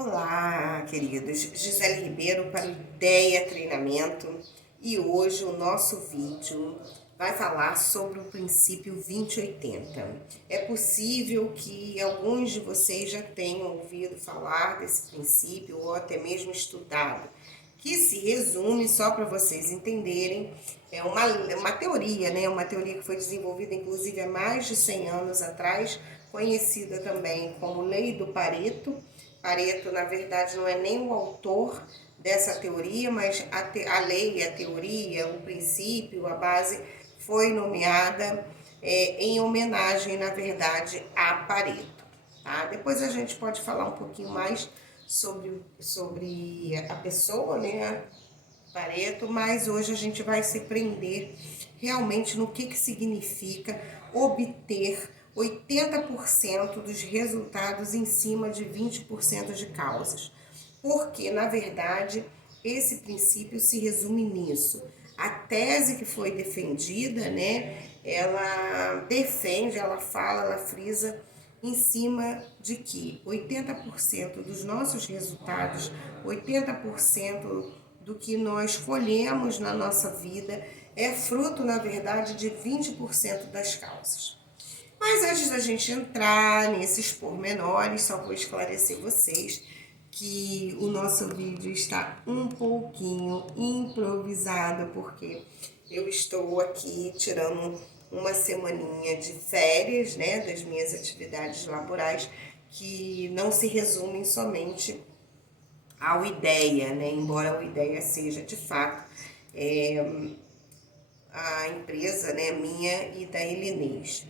Olá, queridos. Gisele Ribeiro para o Ideia Treinamento e hoje o nosso vídeo vai falar sobre o princípio 2080. É possível que alguns de vocês já tenham ouvido falar desse princípio ou até mesmo estudado, que se resume, só para vocês entenderem, é uma teoria, né? Uma teoria que foi desenvolvida inclusive há mais de 100 anos atrás, conhecida também como Lei do Pareto. Pareto, na verdade, não é nem o autor dessa teoria, mas a lei, a teoria, o princípio, a base foi nomeada em homenagem, na verdade, a Pareto. Tá? Depois a gente pode falar um pouquinho mais sobre a pessoa, né, Pareto, mas hoje a gente vai se prender realmente no que significa obter 80% dos resultados em cima de 20% de causas. Porque, na verdade, esse princípio se resume nisso. A tese que foi defendida, né, ela defende, ela fala, ela frisa em cima de que 80% dos nossos resultados, 80% do que nós colhemos na nossa vida é fruto, na verdade, de 20% das causas. Mas antes da gente entrar nesses pormenores, só vou esclarecer vocês que o nosso vídeo está um pouquinho improvisado, porque eu estou aqui tirando uma semaninha de férias, né, das minhas atividades laborais, que não se resumem somente ao ideia, né, embora a ideia seja de fato a empresa, né, minha e da Elinês.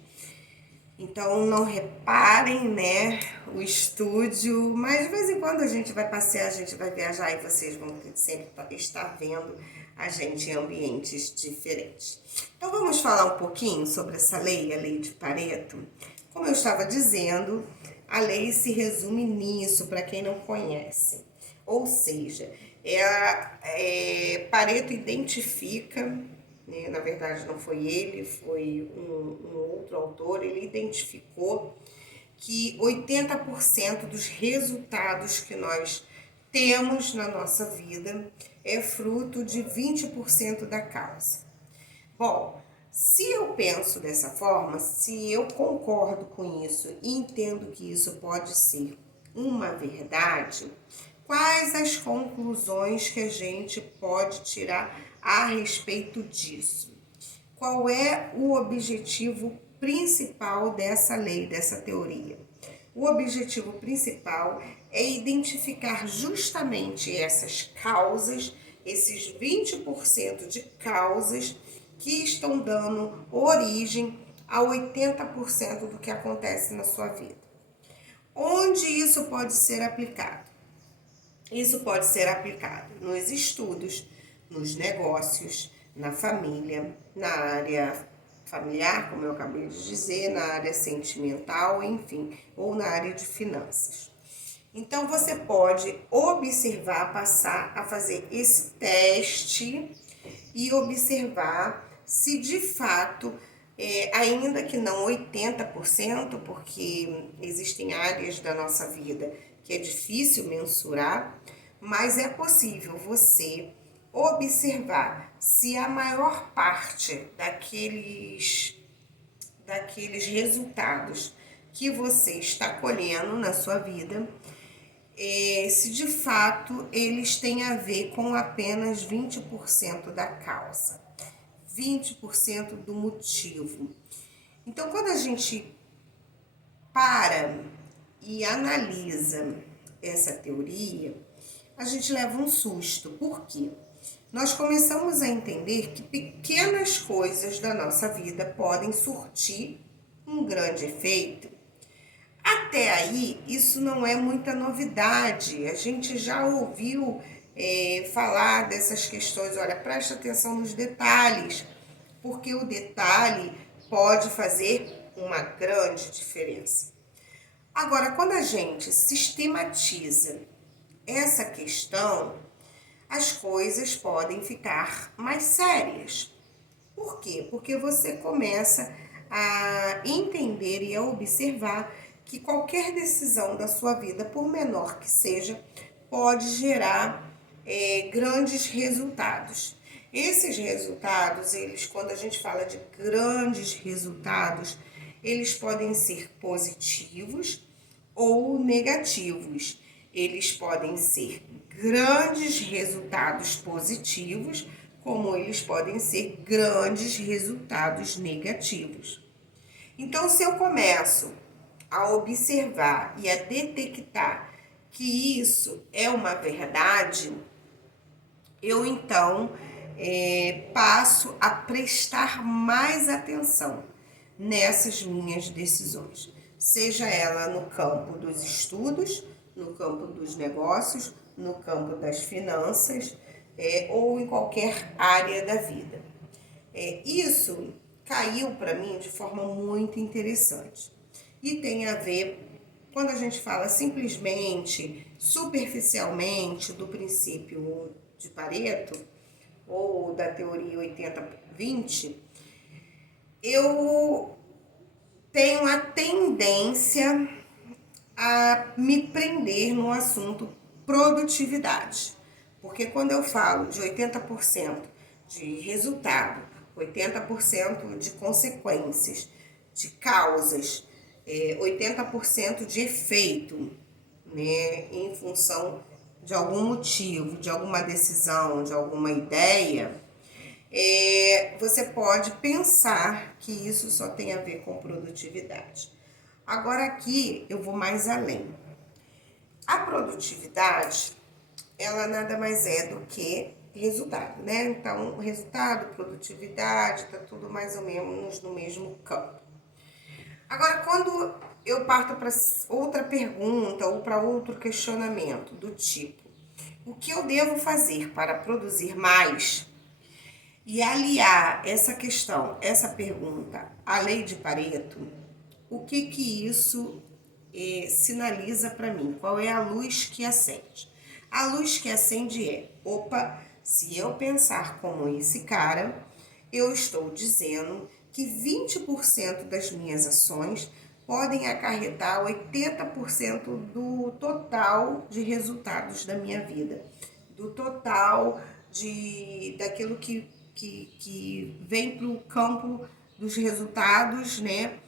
Então não reparem, né, o estúdio, mas de vez em quando a gente vai passear, a gente vai viajar e vocês vão sempre estar vendo a gente em ambientes diferentes. Então vamos falar um pouquinho sobre essa lei, a lei de Pareto. Como eu estava dizendo, a lei se resume nisso, para quem não conhece. Ou seja, Pareto identifica, né, na verdade não foi ele, foi um outro autor, ele identificou que 80% dos resultados que nós temos na nossa vida é fruto de 20% da causa. Bom, se eu penso dessa forma, se eu concordo com isso e entendo que isso pode ser uma verdade, quais as conclusões que a gente pode tirar a respeito disso? Qual é o objetivo principal dessa lei, dessa teoria? O objetivo principal é identificar justamente essas causas, esses 20% de causas que estão dando origem a 80% do que acontece na sua vida. Onde isso pode ser aplicado? Isso pode ser aplicado nos estudos, nos negócios, na família, na área familiar, como eu acabei de dizer, na área sentimental, enfim, ou na área de finanças. Então você pode observar, passar a fazer esse teste e observar se de fato, ainda que não 80%, porque existem áreas da nossa vida que é difícil mensurar, mas é possível você observar se a maior parte daqueles resultados que você está colhendo na sua vida, se de fato eles têm a ver com apenas 20% da causa, 20% do motivo. Então, quando a gente para e analisa essa teoria, a gente leva um susto. Por quê? Nós começamos a entender que pequenas coisas da nossa vida podem surtir um grande efeito. Até aí, isso não é muita novidade. A gente já ouviu falar dessas questões. Olha, presta atenção nos detalhes, porque o detalhe pode fazer uma grande diferença. Agora, quando a gente sistematiza essa questão, as coisas podem ficar mais sérias. Por quê? Porque você começa a entender e a observar que qualquer decisão da sua vida, por menor que seja, pode gerar grandes resultados. Esses resultados, quando a gente fala de grandes resultados, eles podem ser positivos ou negativos. Eles podem ser grandes resultados positivos, como eles podem ser grandes resultados negativos. Então, se eu começo a observar e a detectar que isso é uma verdade, eu então passo a prestar mais atenção nessas minhas decisões, seja ela no campo dos estudos, no campo dos negócios, no campo das finanças ou em qualquer área da vida. Isso caiu para mim de forma muito interessante e tem a ver, quando a gente fala simplesmente, superficialmente do princípio de Pareto ou da teoria 80-20, eu tenho a tendência a me prender no assunto produtividade. Porque quando eu falo de 80% de resultado, 80% de consequências, de causas, 80% de efeito, né, em função de algum motivo, de alguma decisão, de alguma ideia, você pode pensar que isso só tem a ver com produtividade. Agora aqui eu vou mais além. A produtividade, ela nada mais é do que resultado, né? Então, resultado, produtividade, tá tudo mais ou menos no mesmo campo. Agora, quando eu parto para outra pergunta ou para outro questionamento do tipo, o que eu devo fazer para produzir mais? E aliar essa questão, essa pergunta à lei de Pareto, o que isso sinaliza para mim? Qual é a luz que acende? A luz que acende opa, se eu pensar como esse cara, eu estou dizendo que 20% das minhas ações podem acarretar 80% do total de resultados da minha vida, do total daquilo que vem para o campo dos resultados, né?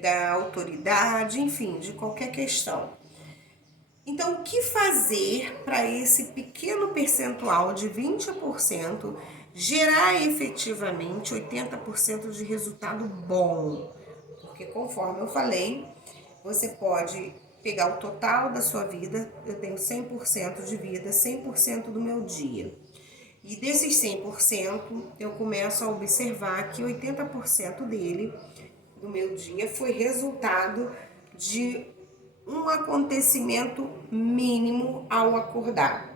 Da autoridade, enfim, de qualquer questão. Então, o que fazer para esse pequeno percentual de 20% gerar efetivamente 80% de resultado bom? Porque, conforme eu falei, você pode pegar o total da sua vida, eu tenho 100% de vida, 100% do meu dia. E desses 100%, eu começo a observar que 80% dele, do meu dia, foi resultado de um acontecimento mínimo ao acordar.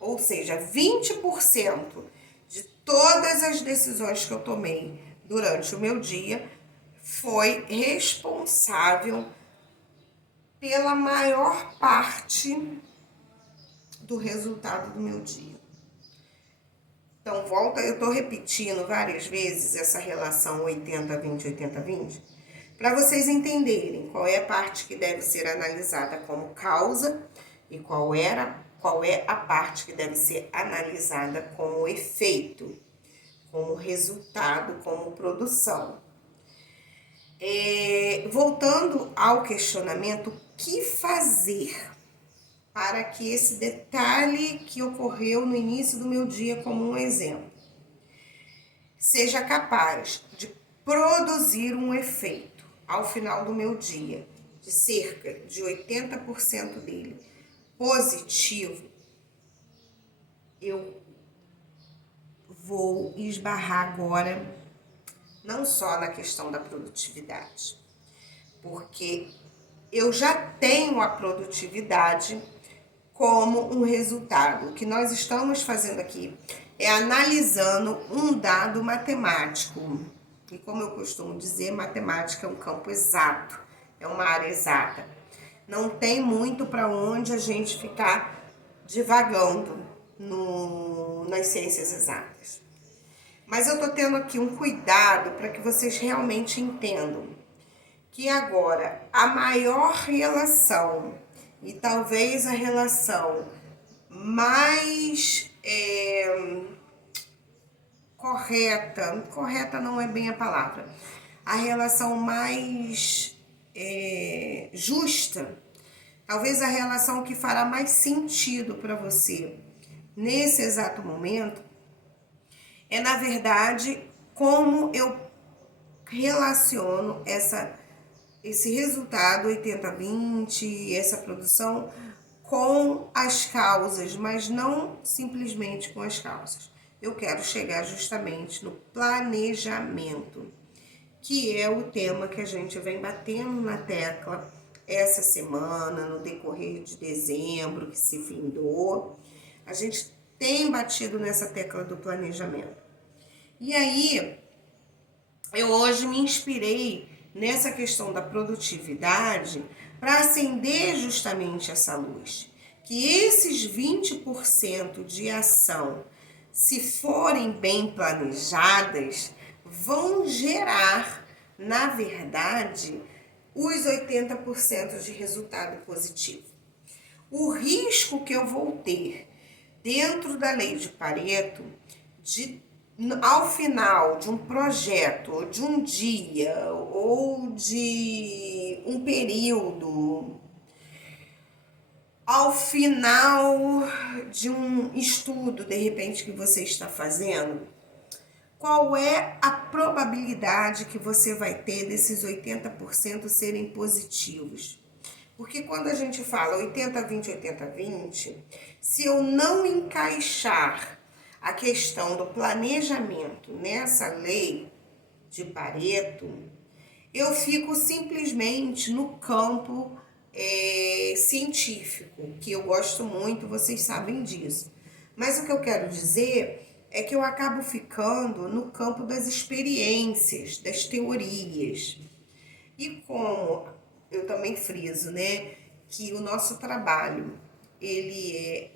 Ou seja, 20% de todas as decisões que eu tomei durante o meu dia foi responsável pela maior parte do resultado do meu dia. Então, eu estou repetindo várias vezes essa relação 80-20, 80-20, para vocês entenderem qual é a parte que deve ser analisada como causa e qual é a parte que deve ser analisada como efeito, como resultado, como produção. Voltando ao questionamento, o que fazer para que esse detalhe que ocorreu no início do meu dia, como um exemplo, seja capaz de produzir um efeito ao final do meu dia, de cerca de 80% dele positivo? Eu vou esbarrar agora não só na questão da produtividade, porque eu já tenho a produtividade como um resultado. O que nós estamos fazendo aqui é analisando um dado matemático. E como eu costumo dizer, matemática é um campo exato, é uma área exata. Não tem muito para onde a gente ficar divagando nas ciências exatas. Mas eu estou tendo aqui um cuidado para que vocês realmente entendam que agora a maior relação e talvez a relação mais correta não é bem a palavra, a relação mais justa, talvez a relação que fará mais sentido para você nesse exato momento, é na verdade como eu relaciono esse resultado 80-20, essa produção com as causas, mas não simplesmente com as causas. Eu quero chegar justamente no planejamento, que é o tema que a gente vem batendo na tecla essa semana, no decorrer de dezembro, que se findou. A gente tem batido nessa tecla do planejamento. E aí, eu hoje me inspirei nessa questão da produtividade para acender justamente essa luz. Que esses 20% de ação, se forem bem planejadas, vão gerar, na verdade, os 80% de resultado positivo. O risco que eu vou ter dentro da lei de Pareto, ao final de um projeto, ou de um dia, ou de um período, ao final de um estudo, de repente, que você está fazendo, qual é a probabilidade que você vai ter desses 80% serem positivos? Porque quando a gente fala 80-20, 80-20, se eu não encaixar a questão do planejamento nessa lei de Pareto, eu fico simplesmente no campo científico, que eu gosto muito, vocês sabem disso. Mas o que eu quero dizer é que eu acabo ficando no campo das experiências, das teorias. E como eu também friso, né, que o nosso trabalho, ele é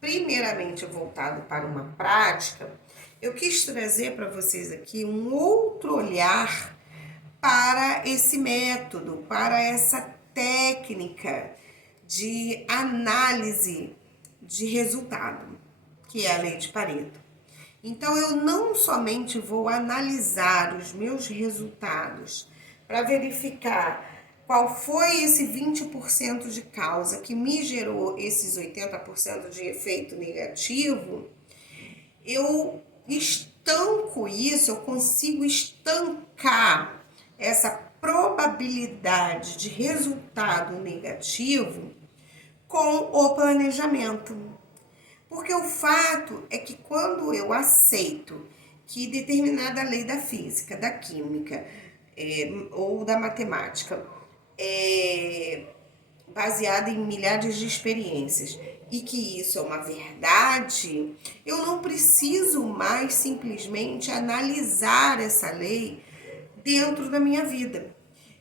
primeiramente voltado para uma prática, eu quis trazer para vocês aqui um outro olhar para esse método, para essa técnica de análise de resultado, que é a lei de Pareto. Então, eu não somente vou analisar os meus resultados para verificar qual foi esse 20% de causa que me gerou esses 80% de efeito negativo, eu estanco isso, eu consigo estancar essa probabilidade de resultado negativo com o planejamento. Porque o fato é que quando eu aceito que determinada lei da física, da química ou da matemática é baseada em milhares de experiências e que isso é uma verdade, eu não preciso mais simplesmente analisar essa lei dentro da minha vida.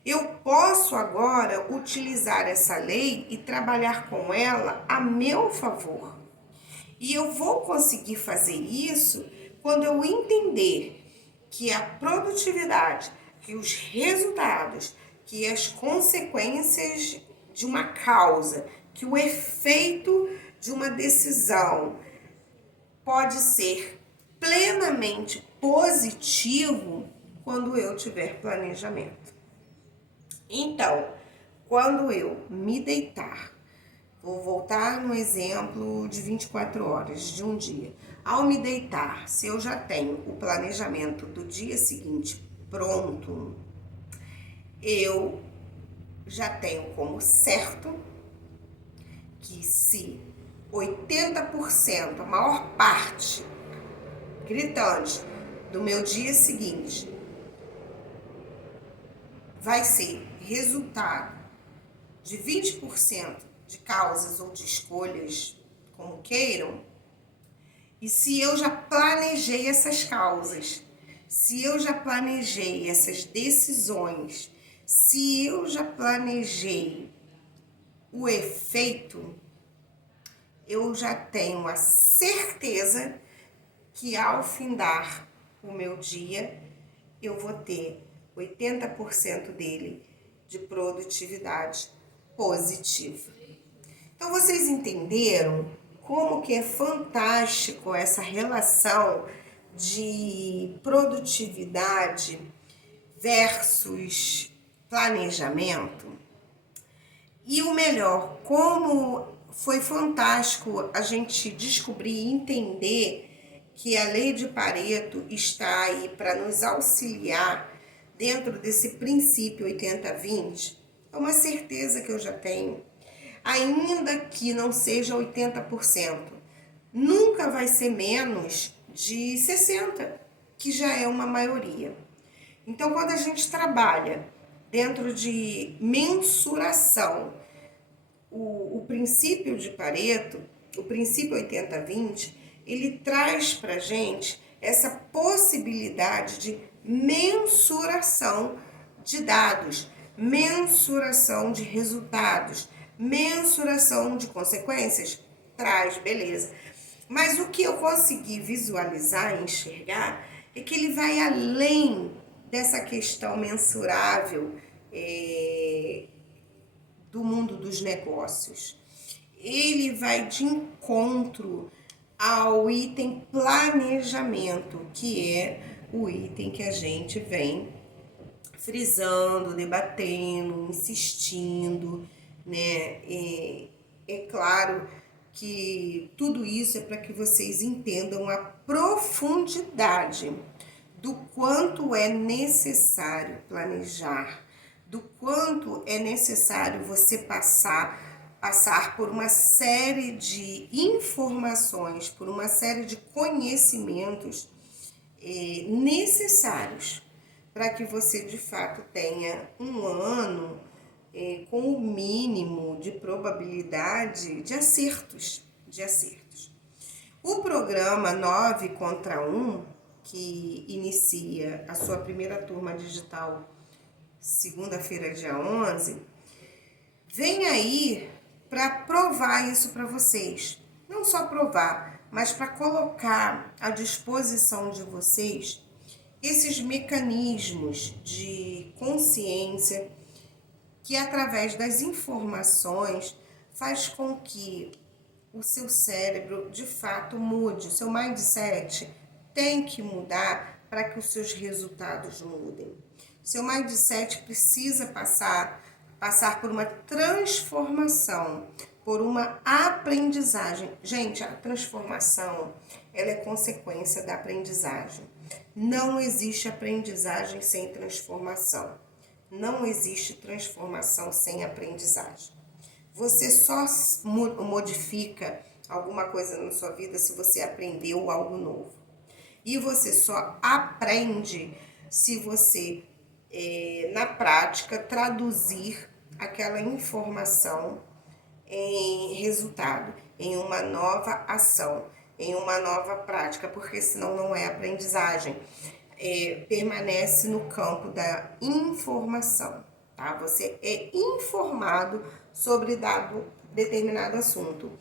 Eu posso agora utilizar essa lei e trabalhar com ela a meu favor. E eu vou conseguir fazer isso quando eu entender que a produtividade, que os resultados, que as consequências de uma causa, que o efeito de uma decisão pode ser plenamente positivo quando eu tiver planejamento. Então, quando eu me deitar, vou voltar no exemplo de 24 horas de um dia. Ao me deitar, se eu já tenho o planejamento do dia seguinte pronto, eu já tenho como certo que se 80%, a maior parte gritante do meu dia seguinte vai ser resultado de 20% de causas ou de escolhas, como queiram, e se eu já planejei essas causas, se eu já planejei essas decisões, se eu já planejei o efeito, eu já tenho a certeza que ao findar o meu dia, eu vou ter 80% dele de produtividade positiva. Então vocês entenderam como que é fantástico essa relação de produtividade versus planejamento? E o melhor, como foi fantástico a gente descobrir e entender que a lei de Pareto está aí para nos auxiliar dentro desse princípio 80-20, é uma certeza que eu já tenho. Ainda que não seja 80%, nunca vai ser menos de 60%, que já é uma maioria. Então, quando a gente trabalha dentro de mensuração, o princípio de Pareto, o princípio 80-20, ele traz para a gente essa possibilidade de mensuração de dados, mensuração de resultados, mensuração de consequências. Traz, beleza. Mas o que eu consegui visualizar e enxergar é que ele vai além dessa questão mensurável do mundo dos negócios. Ele vai de encontro ao item planejamento, que é o item que a gente vem frisando, debatendo, insistindo, né? É claro que tudo isso é para que vocês entendam a profundidade do quanto é necessário planejar, do quanto é necessário você passar por uma série de informações, por uma série de conhecimentos necessários para que você de fato tenha um ano com o mínimo de probabilidade de acertos. O programa 9 contra 1, que inicia a sua primeira turma digital segunda-feira, dia 11, vem aí para provar isso para vocês. Não só provar, mas para colocar à disposição de vocês esses mecanismos de consciência que, através das informações, faz com que o seu cérebro de fato mude, o seu mindset tem que mudar para que os seus resultados mudem. Seu mindset precisa passar por uma transformação, por uma aprendizagem. Gente, a transformação, ela é consequência da aprendizagem. Não existe aprendizagem sem transformação. Não existe transformação sem aprendizagem. Você só modifica alguma coisa na sua vida se você aprendeu algo novo. E você só aprende se você, na prática, traduzir aquela informação em resultado, em uma nova ação, em uma nova prática, porque senão não é aprendizagem. Permanece no campo da informação, tá? Você é informado sobre determinado assunto.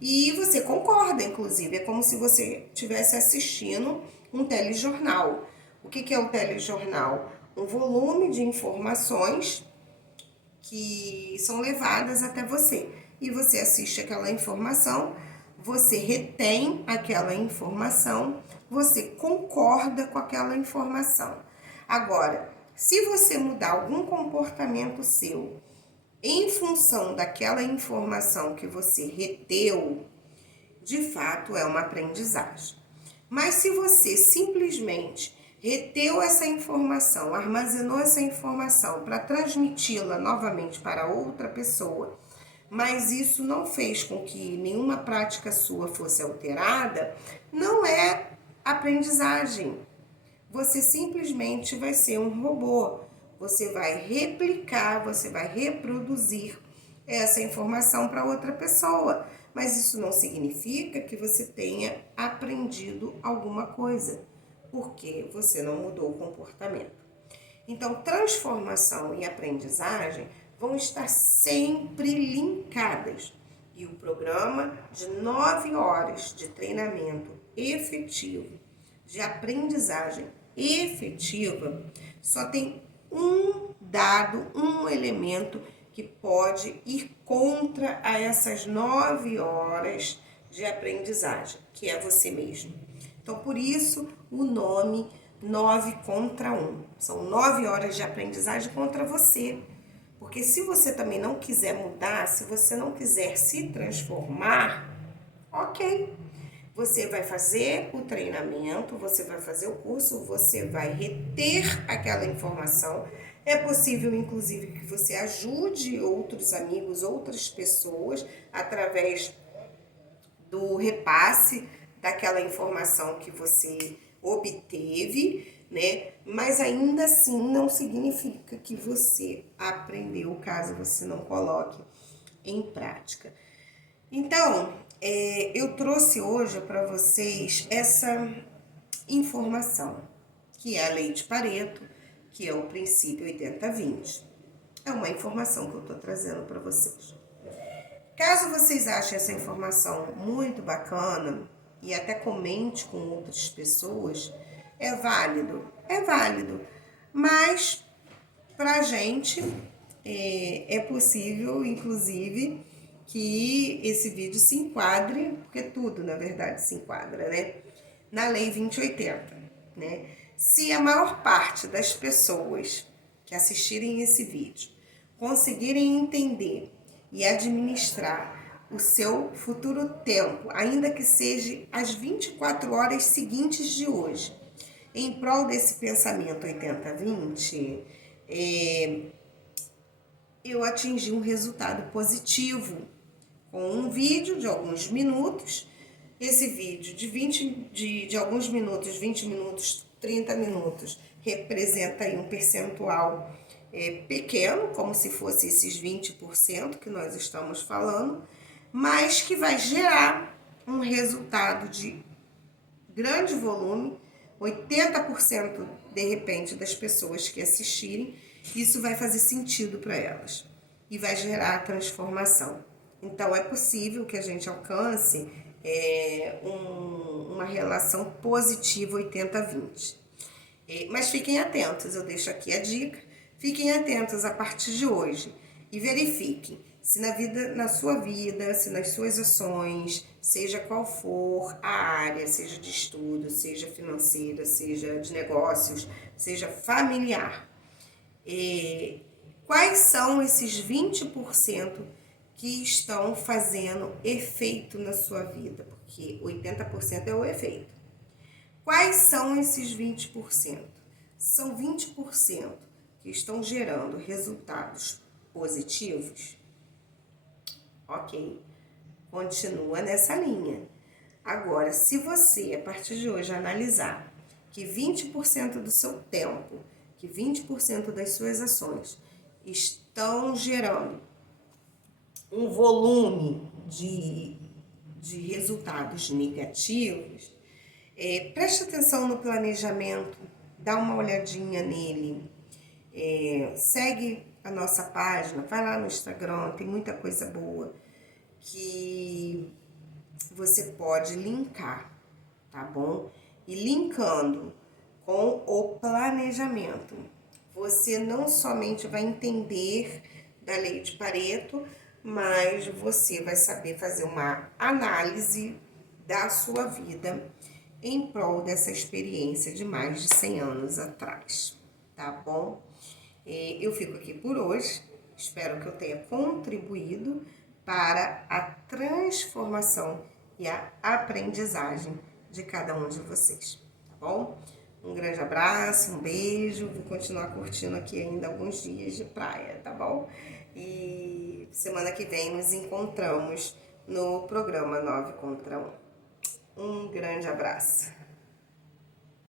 E você concorda, inclusive, é como se você estivesse assistindo um telejornal. O que é o telejornal? Um volume de informações que são levadas até você. E você assiste aquela informação, você retém aquela informação, você concorda com aquela informação. Agora, se você mudar algum comportamento seu em função daquela informação que você reteu, de fato é uma aprendizagem. Mas se você simplesmente reteu essa informação, armazenou essa informação para transmiti-la novamente para outra pessoa, mas isso não fez com que nenhuma prática sua fosse alterada, não é aprendizagem. Você simplesmente vai ser um robô. Você vai replicar, você vai reproduzir essa informação para outra pessoa. Mas isso não significa que você tenha aprendido alguma coisa, porque você não mudou o comportamento. Então, transformação e aprendizagem vão estar sempre linkadas. E o programa de 9 horas de treinamento efetivo, de aprendizagem efetiva, só tem um dado, um elemento que pode ir contra a essas 9 horas de aprendizagem, que é você mesmo. Então, por isso, o nome 9 contra 1. São 9 horas de aprendizagem contra você. Porque se você também não quiser mudar, se você não quiser se transformar, ok. Você vai fazer o treinamento, você vai fazer o curso, você vai reter aquela informação. É possível, inclusive, que você ajude outros amigos, outras pessoas, através do repasse daquela informação que você obteve, né? Mas ainda assim não significa que você aprendeu, caso você não coloque em prática. Então, eu trouxe hoje para vocês essa informação, que é a lei de Pareto, que é o princípio 80-20. É uma informação que eu estou trazendo para vocês. Caso vocês achem essa informação muito bacana e até comente com outras pessoas, é válido, mas pra gente é possível, inclusive, que esse vídeo se enquadre, porque tudo, na verdade, se enquadra, né? Na Lei 2080, né? Se a maior parte das pessoas que assistirem esse vídeo conseguirem entender e administrar o seu futuro tempo, ainda que seja as 24 horas seguintes de hoje, em prol desse pensamento 80-20, eu atingi um resultado positivo com um vídeo de alguns minutos. Esse vídeo de alguns minutos, 20 minutos, 30 minutos, representa aí um percentual pequeno, como se fosse esses 20% que nós estamos falando, mas que vai gerar um resultado de grande volume, 80% de repente das pessoas que assistirem, isso vai fazer sentido para elas e vai gerar transformação. Então é possível que a gente alcance uma relação positiva 80-20. Mas fiquem atentos, eu deixo aqui a dica, fiquem atentos a partir de hoje e verifiquem se na sua vida, se nas suas ações, seja qual for a área, seja de estudo, seja financeira, seja de negócios, seja familiar, quais são esses 20% que estão fazendo efeito na sua vida? Porque 80% é o efeito. Quais são esses 20%? São 20% que estão gerando resultados positivos? Ok, continua nessa linha. Agora, se você, a partir de hoje, analisar que 20% do seu tempo, que 20% das suas ações estão gerando um volume de resultados negativos, preste atenção no planejamento, dá uma olhadinha nele, segue a nossa página, vai lá no Instagram, tem muita coisa boa que você pode linkar, tá bom? E linkando com o planejamento, você não somente vai entender da lei de Pareto, mas você vai saber fazer uma análise da sua vida em prol dessa experiência de mais de 100 anos atrás, tá bom? Eu fico aqui por hoje, espero que eu tenha contribuído para a transformação e a aprendizagem de cada um de vocês, tá bom? Um grande abraço, um beijo, vou continuar curtindo aqui ainda alguns dias de praia, tá bom? E semana que vem nos encontramos no programa 9 contra 1. Um grande abraço.